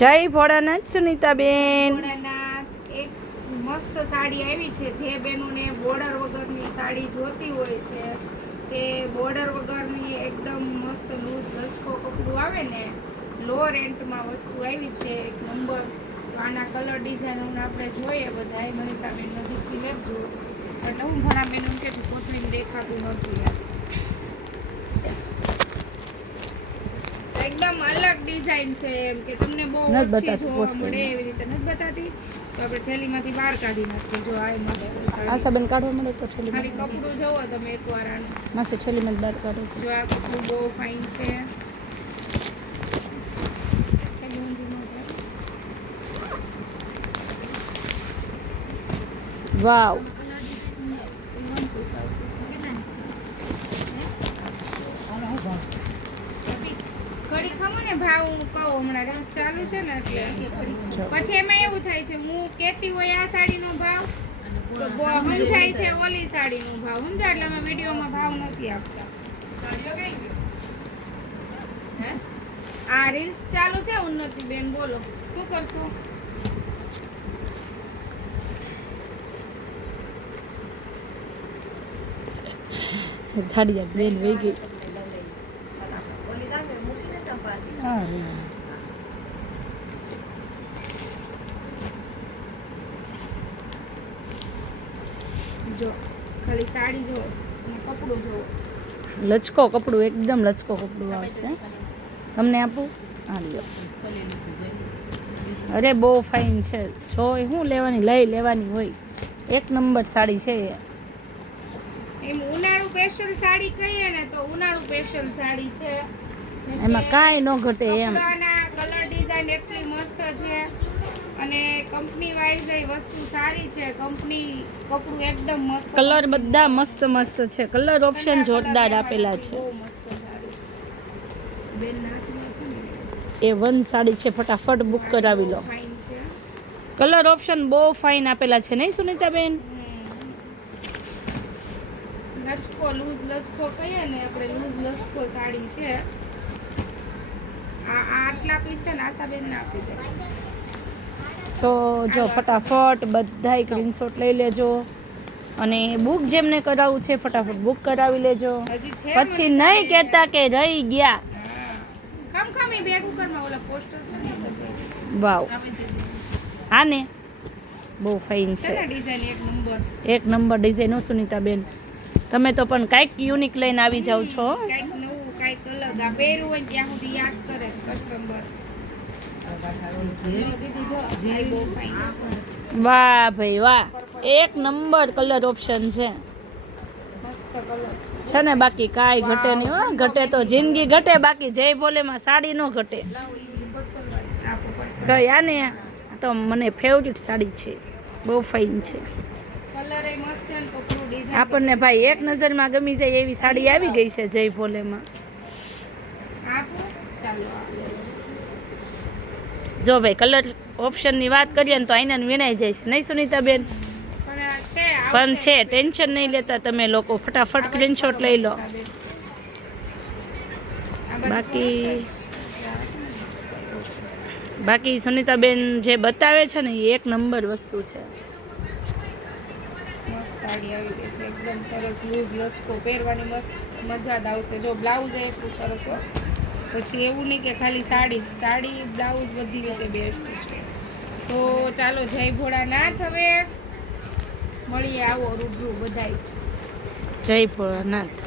જય ભોળાનાથ સુનીતાબેન. ભોળાનાથ એક મસ્ત સાડી આવી છે. જે બેનોને બોર્ડર વગરની સાડી જોતી હોય છે તે બોર્ડર વગરની એકદમ મસ્ત લૂઝ લચકો કપડું આવે ને, લો રેન્ટમાં વસ્તુ આવી છે. એક નંબર. આના કલર ડિઝાઇન આપણે જોઈએ બધા. મનીષાબેન નજીકથી લેજો એટલે હું ઘણા બેન એમ કે કોથળીને દેખાતું નથી યાર. એકદમ અલગ ડિઝાઇન છે એમ કે તમને બહુ ઓછી જોવા મળે એવી રીતે નથી બતાતી. તો આપણે થેલીમાંથી બહાર કાઢી નાખીએ. જો આ મસ્ત આશાબેન કાઢવા મળે તો થેલી ખાલી કપડું જોવો તમે એકવાર આનું. માસે થેલીમાં બહાર કાઢો. જો આ કપડું બહુ ફાઇન છે. વાવ. ઘડી ખમો ને ભાવ હું કહું હમણાં રસ ચાલુ છે ને એટલે પછી એમાં એવું થાય છે હું કહેતી હોય આ સાડીનો ભાવ તો સમજાય છે ઓલી સાડીનો ભાવ સમજાય એટલે અમે વિડીયોમાં ભાવ નથી આપતા. આ રીલ્સ ચાલુ છે ઉન્નતિ બેન બોલો શું કરશો? સાડી બેન વહી ગઈ. જો ખાલી સાડી જો અને કપડું જો. લચકો કપડું, એકદમ લચકો કપડું આવશે. તમને આપું? હા લ્યો. અરે બહુ ફાઇન છે. જો શું લેવાની લઈ લેવાની હોય. એક નંબર સાડી છે. એમ ઉનાળુ સ્પેશિયલ સાડી કહીએ ને તો ઉનાળુ સ્પેશિયલ સાડી છે. એમાં કાંઈ ન ઘટે એમ. કલર ડિઝાઇન એટલી મસ્ત છે અને કંપની વાઇઝ એ વસ્તુ સારી છે. કંપની કપડું એકદમ મસ્ત. કલર બધા મસ્ત મસ્ત છે. કલર ઓપ્શન જોરદાર આપેલા છે. બહુ મસ્ત સાડી બેન નાખમાં છે ને એ વન સાડી છે. ફટાફટ બુક કરાવી લો. ફાઇન છે. કલર ઓપ્શન બહુ ફાઇન આપેલા છે નહીં સુનીતાબેન? લચકો લૂઝ લચકો કહીએ ને આપણે લૂઝ લચકો સાડી છે. આ આટલા પીસ છે ને આશાબેન ના આપી દે. તો જો ફટાફટ બધાય સ્ક્રીનશોટ લઈ લેજો અને બુક જેમને કરાવવું છે ફટાફટ બુક કરાવી લેજો. હજી છે પછી નહીં કહેતા કે રહી ગયા. ખમખમી ભેગું કરમાં ઓલા પોસ્ટર છે ને વાવ. હા ને બહુ ફાઇન છે. ડિઝાઇન એક નંબર. એક નંબર ડિઝાઇન હો સુનીતાબેન. તમે તો પણ કાંઈક યુનિક લઈને આવી જાવ છો. કાંઈક નવું કાંઈક અલગ. આ પહેર્યું હોય ત્યાં સુધી યાદ કરે કસ્ટમર. વાહ ભાઈ વાહ. એક નંબર કલર ઓપ્શન છે. મસ્ત કલર છે ને બાકી કાંઈ ઘટે નહીં હો. ઘટે તો જિંદગી ઘટે, બાકી જય ભોલેમાં સાડી ન ઘટે. કઈ આ ને તો મને ફેવરિટ સાડી છે. બહુ ફાઇન છે. કલર એ મસ્ત છે ને કપડું ડિઝાઇન આપણને ભાઈ એક નજરમાં ગમી જાય એવી સાડી આવી ગઈ છે જય ભોલેમાં. આપો ચાલો. જો ભાઈ કલર ઓપ્શનની વાત કરીએ ને તો આઈના વિનાઈ જાય છે નહીં સુનીતાબેન? પણ છે. ટેન્શન નહીં લેતા તમે લોકો. ફટાફટ સ્ક્રીનશોટ લઈ લો. બાકી સુનીતાબેન જે બતાવે છે ને એ એક નંબર વસ્તુ છે. મસ્ત સાડી આવી ગઈ છે એકદમ સરસ લૂઝ લચકો પહેરવાની મસ્ત મજા જ આવશે. જો બ્લાઉઝ એટલું સરસ હોય. પછી એવું નહીં કે ખાલી સાડી બ્લાઉઝ બધી રીતે બેસ્ટ છે. તો ચાલો જય ભોળાનાથ. હવે મળીએ આવો રૂબરૂ બધાય. જય ભોળાનાથ.